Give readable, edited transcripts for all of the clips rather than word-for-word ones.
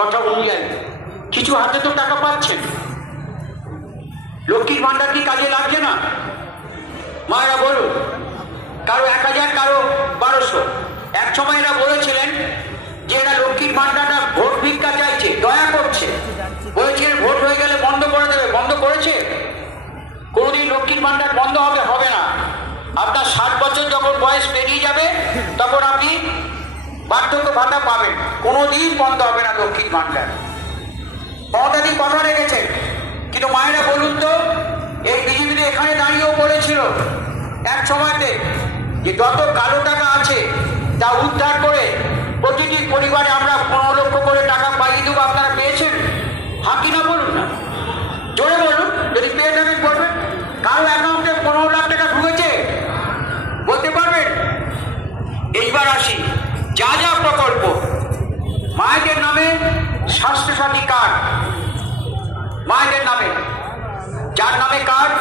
কথা অনুযায়ী কিছু হাতে তো টাকা পাচ্ছেন। লক্ষ্মীর ভান্ডার কি কাজে লাগছে না? মায়েরা বলুন, কারো 1000, কারো 1200। এক সময় এরা বলেছিলেন যে এরা লক্ষ্মীর ভান্ডারটা ভোট ভিক্ষা চাইছে, দয়া করছে, বলেছিলেন ভোট হয়ে গেলে বন্ধ করে দেবে। বন্ধ করেছে? কোনোদিন লক্ষ্মীর ভান্ডার বন্ধ হবে না। আপনার 60 বছর যখন বয়স পেরিয়ে যাবে তখন আপনি বার্ধক্য ভাতা পাবেন। কোনোদিন বন্ধ হবে না লক্ষ্মীর ভান্ডার। মমতাদি কথা রেখেছেন। কিন্তু মায়েরা বলুন তো, এই বিজেপি এখানে দাঁড়িয়েও বলেছিল এক সময়তে যে যত কালো টাকা আছে তা উদ্ধার করে প্রতিটি পরিবারে আমরা 15 লক্ষ করে টাকা পাইয়ে দেবো। আপনারা পেয়েছেন? হ্যাঁ কিনা বলুন না, জোরে বলুন। যদি পেয়ে থাকেন বলবেন। কারো অ্যাকাউন্টে 15 লাখ টাকা ঢুকেছে বলতে পারবেন? এইবার আসি যা যা প্রকল্প। মায়েদের নামে স্বাস্থ্যসাথী কার্ড, মায়েদের নামে, যার নামে কার্ড,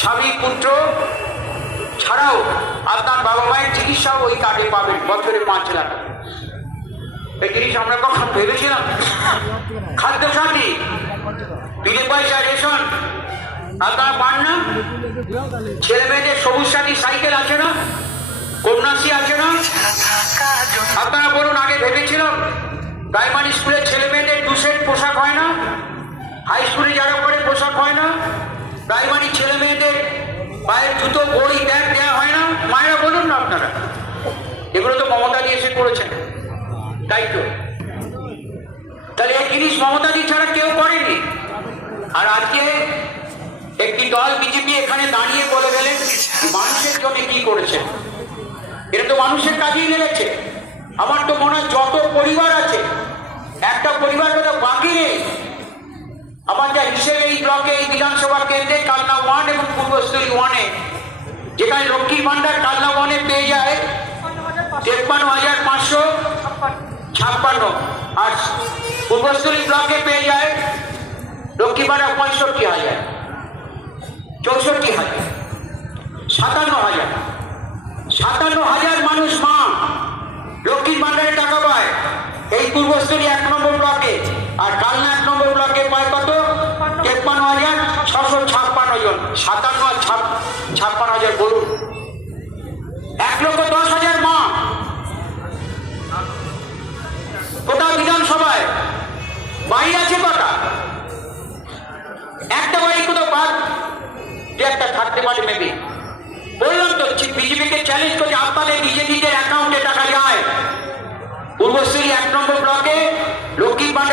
স্বামী পুত্র ছাড়াও আপনার বাবা মায়ের চিকিৎসাও ওই কার্ডে পাবেন, বছরে 5 লাখ। এই জিনিস আমরা কখন ভেবেছিলাম? খাদ্যসাথী, বিনা পয়সা রেশন আপনারা পান না? ছেলে মেয়েদের সবুজ সাথী সাইকেল আছে না? কন্যাশ্রী আছে না? আপনারা বলুন, আগে ভেবেছিলাম প্রাইমারি স্কুলের ছেলে মেয়েদের 2 সেট পোশাক হয় না? হাই স্কুলে যারা করে পোশাক হয় না? প্রাইমারি ছেলে মেয়েদের পায়ের জুতো, বই, ব্যাগ দেওয়া হয় না? মায়েরা বলুন না আপনারা। এগুলো তো মমতাদি এসে করেছেন, তাই তো? তাহলে এই জিনিস মমতাদি ছাড়া কেউ করেনি। আর আজকে একটি দল বিজেপি এখানে দাঁড়িয়ে বলে গেলেন মানুষের জন্য কি করেছে। এটা তো মানুষের কাজেই লেগেছে। আমার তো মনে হয় যত পরিবার আছে, একটা পরিবার তো বাকি নেই। আমার যা হিসেবে এই ব্লকে, এই বিধানসভা কেন্দ্রে কালনা 1 এবং পূর্বস্থলী 1-এ, যেখানে লক্ষ্মীর ভান্ডার কালনা 1-এ পেয়ে যায় 53,556, আর পূর্বস্থলী ব্লকে পেয়ে যায় লক্ষ্মীর ভান্ডার 65,000, 64,000, 57,000। 57,000 মানুষ মা লক্ষ্মীর ভান্ডারে টাকা পায় এই পূর্বস্থলী 1 নম্বর ব্লকে। আর কালনা 1 নম্বর ব্লকে পায় কত? 53,656 জন। 57 আর 56,000 বলুন, 1,10,000 মা গোটা বিধানসভায়। বাড়ি আছে কটা? একটা বাড়ি কোথাও বাদ যে একটা থাকতে পারে মেবি। বললাম তো, বিজেপিকে চ্যালেঞ্জ করছে, আপনাদের নিজেদের অ্যাকাউন্টে টাকা যায়। পূর্বস্থলী 1 নম্বর ব্লকে লক্ষ্মীর ভান্ডার